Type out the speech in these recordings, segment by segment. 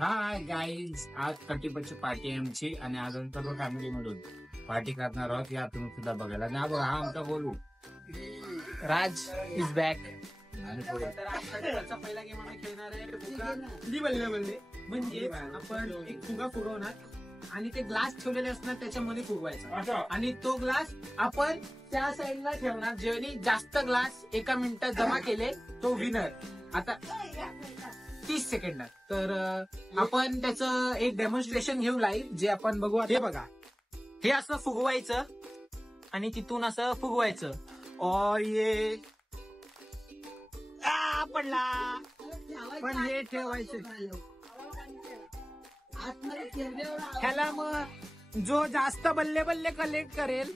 Hi guys, आज 30ची party आमची आणि अजून सर्व फॅमिली मिळून पार्टी करणार आहोत. या तुम्ही सुद्धा बघायला ना. बघा, हा आमचा बोलू राज इज बॅक. आणि पुढे पहिला गेम आम्ही खेळणार आहे म्हणजे आपण एक फुगा फुगवणार आणि ते ग्लास ठेवलेले असणार त्याच्यामध्ये फुगवायचा आणि तो ग्लास आपण त्या साईडला ठेवणार. ज्याने जास्त ग्लास एका मिनिटात जमा केले तो विनर. आता 30 सेकंदात. तर आपण त्याचं एक डेमॉन्स्ट्रेशन घेऊ लाईव्ह, जे आपण बघू. हे बघा, हे असं फुगवायचं आणि तिथून असं फुगवायचं. और ये पडला, पण हे ठेवायचं. ह्याला मग जो जास्त बल्ले बल्ले कलेक्ट करेल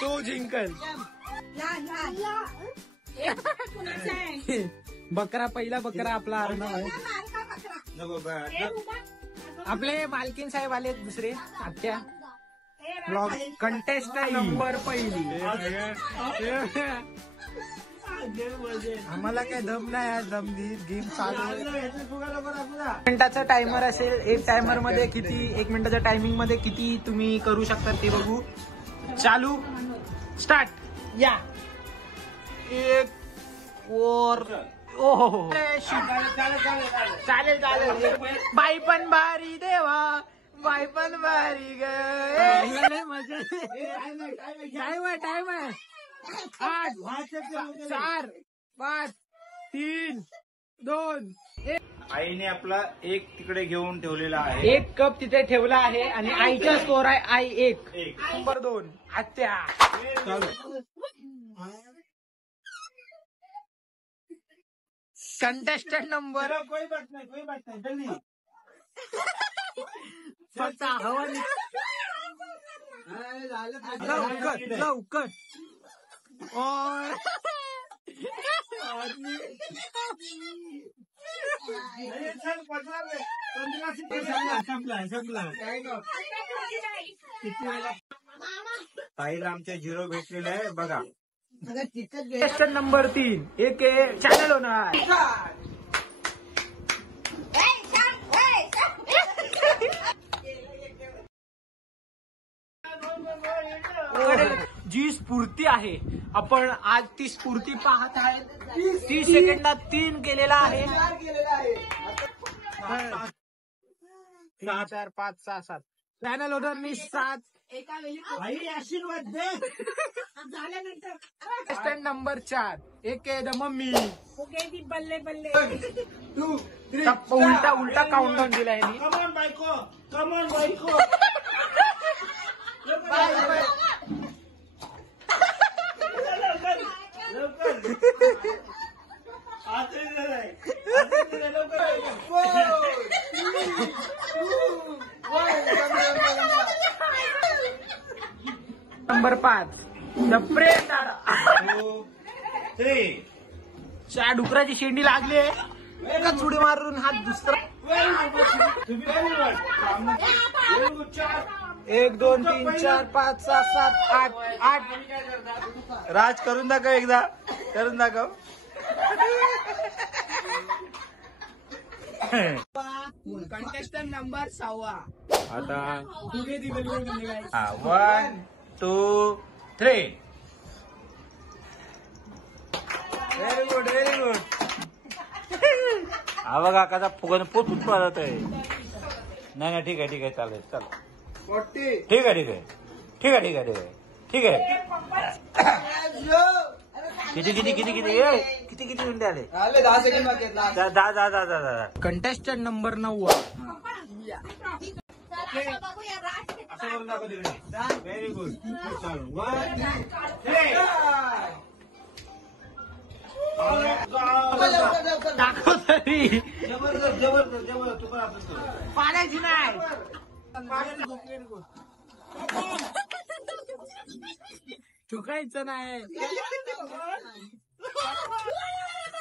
तो जिंकल. बकरा, पहिला बकरा आपला अर्णव आहे. आपले मालकीन साहेब आले, दुसरे आत्या. ब्लॉग कंटेस्टंट नंबर पहिली. आम्हाला काय दम नाही, दम गेम चालू. मिनिटाचा टायमर असेल. एक टायमर मध्ये किती, 1 मिनिटाच्या टायमिंग मध्ये किती तुम्ही करू शकता ते बघू. चालू, स्टार्ट. या एक और ओहो, चालेल चालेल. बाई पण भारी देवा, बाई पण भारी ग. टाइम आहे 8 4 5 3 2 1. आईने आपला एक तिकडे घेऊन ठेवलेला आहे. एक कप तिथे ठेवला आहे आणि आईचा स्कोर आहे आई 1. नंबर 2 आत्या. कंटेस्टंट नंबर, कोई बात नाही जल्दी. फक्त हवा लवकर. और ताईला आमच्या 0 भेटलेले आहे बघा. क्वेश्चन नंबर 3 एक चॅनल होणार. जी स्फूर्ती आहे, आपण आज ती स्फूर्ती पाहत आहे. 30 सेकंदात 3 केलेला आहे. 6 4 5 6 7 चॅनल ओनर मी 7. आशीर्वाद दे. क्वेश्चन नंबर 4 एक मम्मी. बल्ले बल्ले. उलटा काउंटडाऊन दिला आहे. कमॉन बायको, कमॉन बायको. नंबर 5 प्रेम दादा. 2 3. च्या डुकराची शेंडी लागली आहे. एकच उडी मारून हात दुसरा. 1 2 3 4 5 6 7 8. राज करून दाखव, एकदा करून दाखव. Contestant number 6. आता 1 2 3. Very good, very good. हा बघा कसा फुगन पोत उत्पादत आहे. नाही ठीक आहे चालेल. ठीक आहे. किती मिनिटं आले? 10 सेकंड बाकी आहेत. जा. Contestant number 9. Very good. दाखव तरी. जबरदस्त. तू पण आपण पाण्याची नाही. चुकायचं नाही.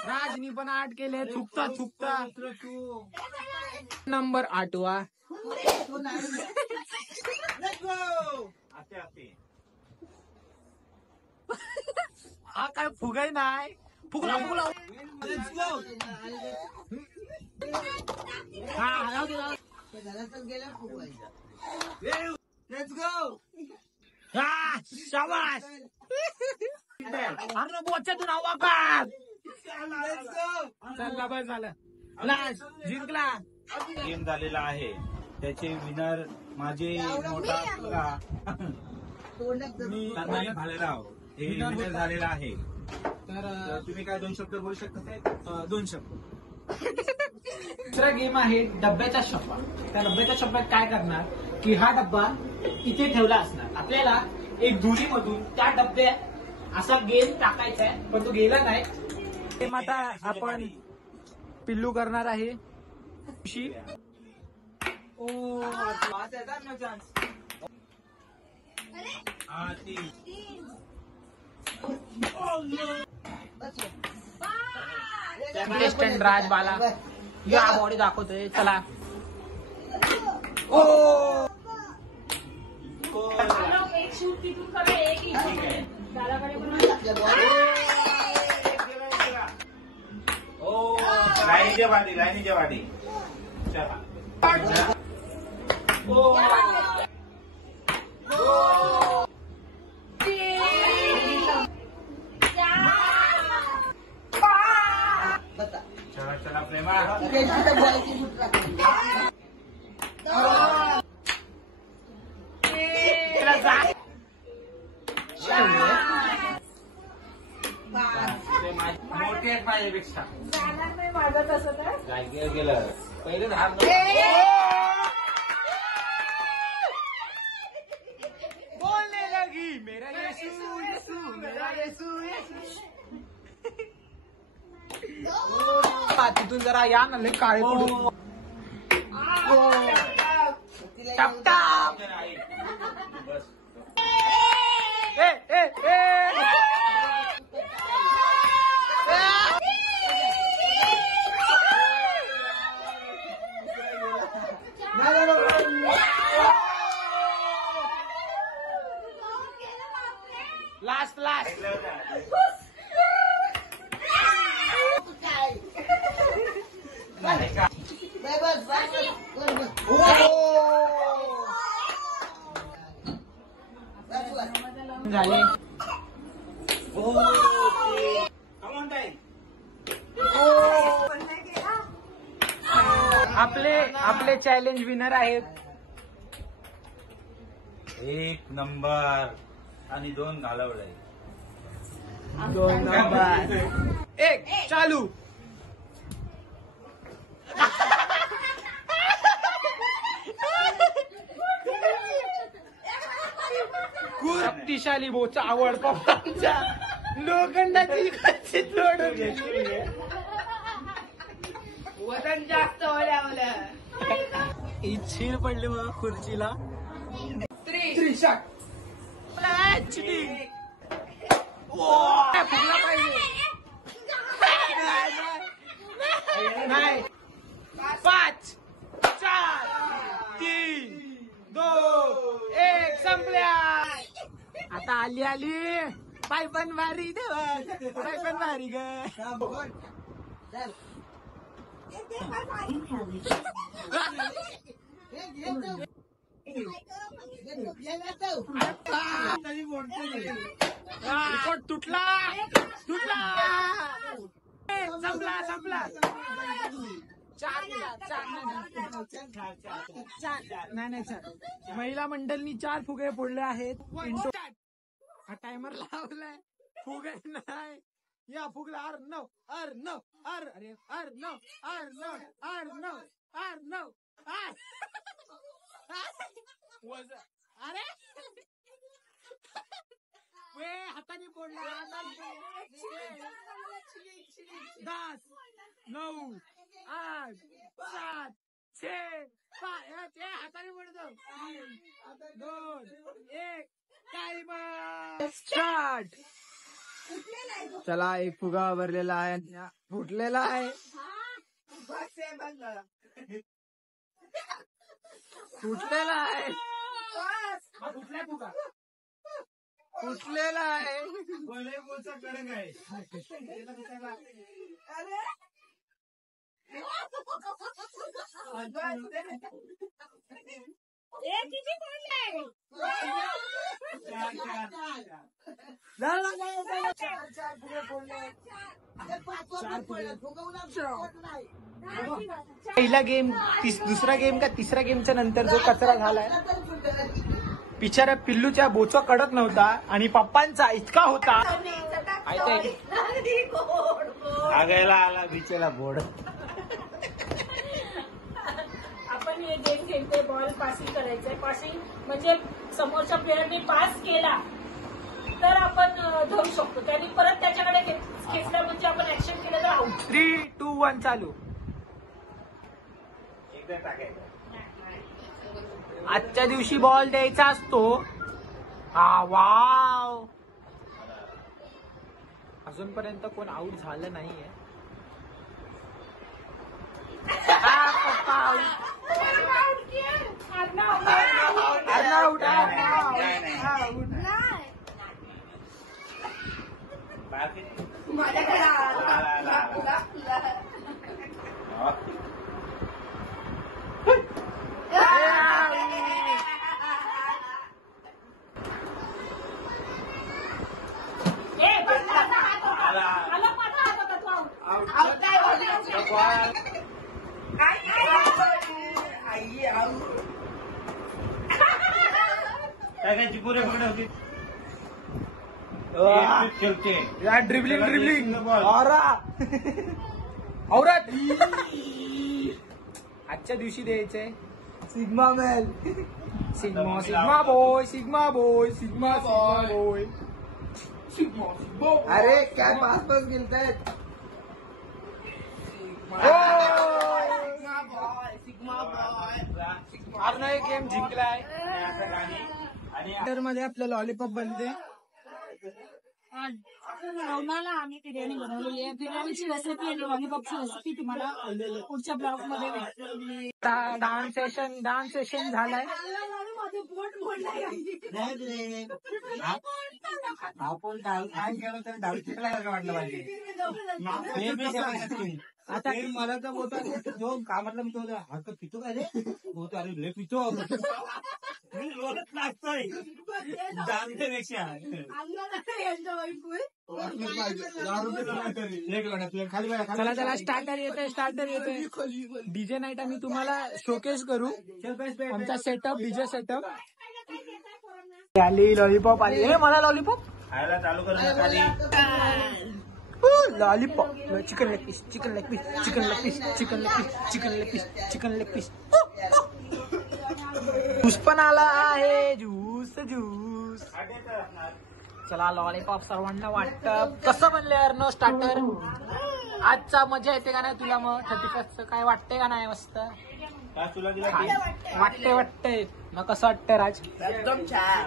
राजनी पण 8 केले. चुकता नंबर 8. फुगाई नाही फुगला फुगला शाबास अरे बोच्यातून हवा काढ चल बस झालं लास्ट जिंकला गेम झालेला आहे त्याचे विनर माझे मोठा मुलगा सन्मानित झालेला हे विनर झालेला आहे. तर तुम्ही काय 2 शब्द बोलू शकता साहेब? 2 शब्द. दुसरा गेम आहे डब्याचा शब्बा. त्या डब्याच्या शब्दात काय करणार की हा डब्बा इथे ठेवला असणार आपल्याला एक धुरीमधून त्या डब्यात असा गेम टाकायचा आहे पण तो गेला नाही. गेम आता आपण पिल्लू करणार आहे. कंटेस्टंट राजबाला या बॉडी दाखवतोय चला. एक शूट तिथून करा एक इथे त्याला लाईनीच्या वाटी चला प्रेमा मोठे पाहिजेपेक्षा जाणार नाही माझं तसं तर जागेवर गेलं पहिले धार बोलने लगी मेरा येशू येशू मेरा येशू येशू. तिथून जरा या ना लय काळे पडू. टप टप. बस ए ए ए लास्ट लास्ट झाले. आपले चॅलेंज विनर आहेत. 1 नंबर आणि 2 घालवले. 2 नंबर 1 चालू. शक्तिशाली बोचा आवड पप्पांच्या लोखंडाची कशी तोडून घेतली. वजन जास्त ही छीड पडली मग खुर्चीला. त्रिशा फुगला पाहिजे नाही. 5 4 3 2 1 संपल्या. आता आली आली पाय पण भारी पाय पण भारी ग. तुटला तुटला संपला संपला. 4 नाही 4 महिला मंडळनी 4 फुगे फोडले आहेत. हा टायमर लावलाय. फुगे नाही या फुगला. अर्नव अर्नव अरे अर्नव अर्नव अर्नव अर्नव अरे वे हाताने फोडला. 10 9 8 7 6 5 हाताने फोडतो. 2 1 टाइमर स्टार्ट. चला एक फुगा भरलेला आहे फुटलेला आहे. फुटलेला आहे. फुटला फुगा उठलेला आहे. व्हॉलीबॉलचा कडक आहे. किती पडले? पहिला गेम दुसरा गेम का तिसऱ्या गेमच्या नंतर जो कचरा झालाय, बिचाऱ्या पिल्लूच्या बोचा कडक नव्हता आणि पप्पांचा इतका होता. आगायला आला बिचेला बोर्ड. आपण हे गेम खेळतोय, बॉल पासिंग करायचंय. पासिंग म्हणजे समोरच्या प्लेअरने पास केला तर आपण धरू शकतो. त्यांनी परत त्याच्याकडे खेचलं म्हणजे आपण ऍक्शन केलं तर आउट. 3, 2, 1 चालू. एकदा टाकायचं. आजच्या दिवशी बॉल द्यायचा असतो. हा वाव, अजूनपर्यंत कोण आउट झालं नाहीये. पप्पा आउट. टाकायची पुरे पकडे होती. खेळते ड्रिबलिंग औरत. आजच्या दिवशी द्यायचंय सिग्मा मेल. Sigma boy. अरे काय पास गेलतायत. आज एक गेम जिंकलाय. मध्ये आपलं लॉलीपॉप बनते. आम्ही बिर्याणी बनवलेली आहे. बिर्याणीची रेसिपी आणि लॉलीपॉपची रेसिपी तुम्हाला पुढच्या ब्लॉग मध्ये भेटेल. डान्स सेशन झालाय. आपण काय केलं तर डान्स वाटलं पाहिजे. आता मला तर बोलतो जो कामातला मी तो हरकत पितो काय रे बोलतो. अरे लय पितो मी रोजच लागतोय डान्सपेक्षा. चला स्टार्टर येतोय. डीजे नाईट आम्ही तुम्हाला शोकेस करू. आमचा सेटअप, डीजे सेटअप आली. लॉलीपॉप आली. हे मला लॉलीपॉप खायला चालू करण्यासाठी lollipop. Chicken leg piece. Juice पण आला आहे. ज्यूस. चला लॉलीपॉप सर्वांना वाटतं. कसं बनले अर्नो स्टार्टर? आजचा मजा येते का नाही तुला? मग 31st काय वाटतंय का नाही? मस्त तुला दिला वाटतंय मग कसं वाटतंय राज? एकदम छान.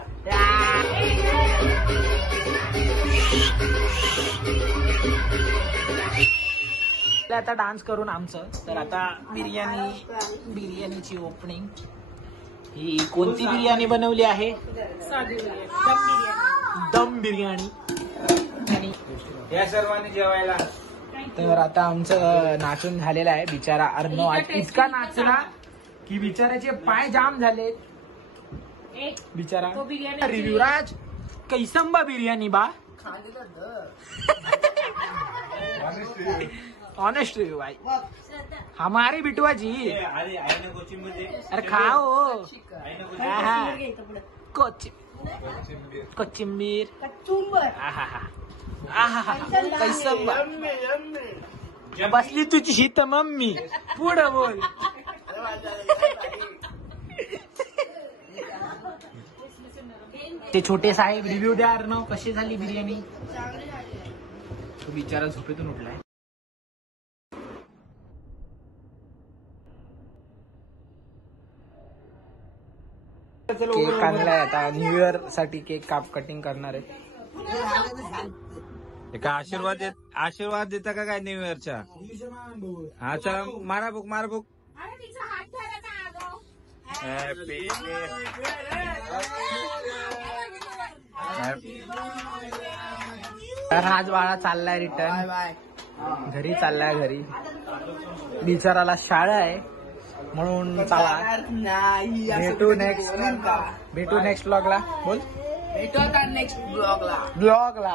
आता डान्स करून आमचं. तर आता बिर्याणीची ओपनिंग. ही कोणती बिर्याणी बनवली आहे? दम बिर्याणी. या सर्वांनी जेवायला. तर आता आमचं नाचून झालेलं आहे. बिचारा अर्णव आज इतका नाचला की बिचाराचे पाय जाम झाले. बिचारा रिव्ह्यू राज कैसंबा बिर्याणी बा. ऑनेस्ट रिव्ह्यू भाई हमारी बिटवा जी. अरे खाओ. कोचिंबीर. कैसंबा. बसली तुझी ही तर मम्मी. पुढं बोल. ते छोटे साहेब रिव्ह्यू द्या. अर्णव कशी झाली बिर्याणी? तो बिचारा झोपेतून उठलाय. केक आणलाय. आता न्यू इयर साठी केक कटिंग करणार आहे. एका आशीर्वाद देता का काय न्यू इयरच्या? हा चला मारा बुक. हॅपी तर आज बाळा चाललाय रिटर्न घरी, चाललाय घरी. बिचाराला शाळा आहे म्हणून चला भेटू नेक्स्ट ब्लॉगला. बोल, भेटू आता नेक्स्ट ब्लॉगला. ब्लॉगला.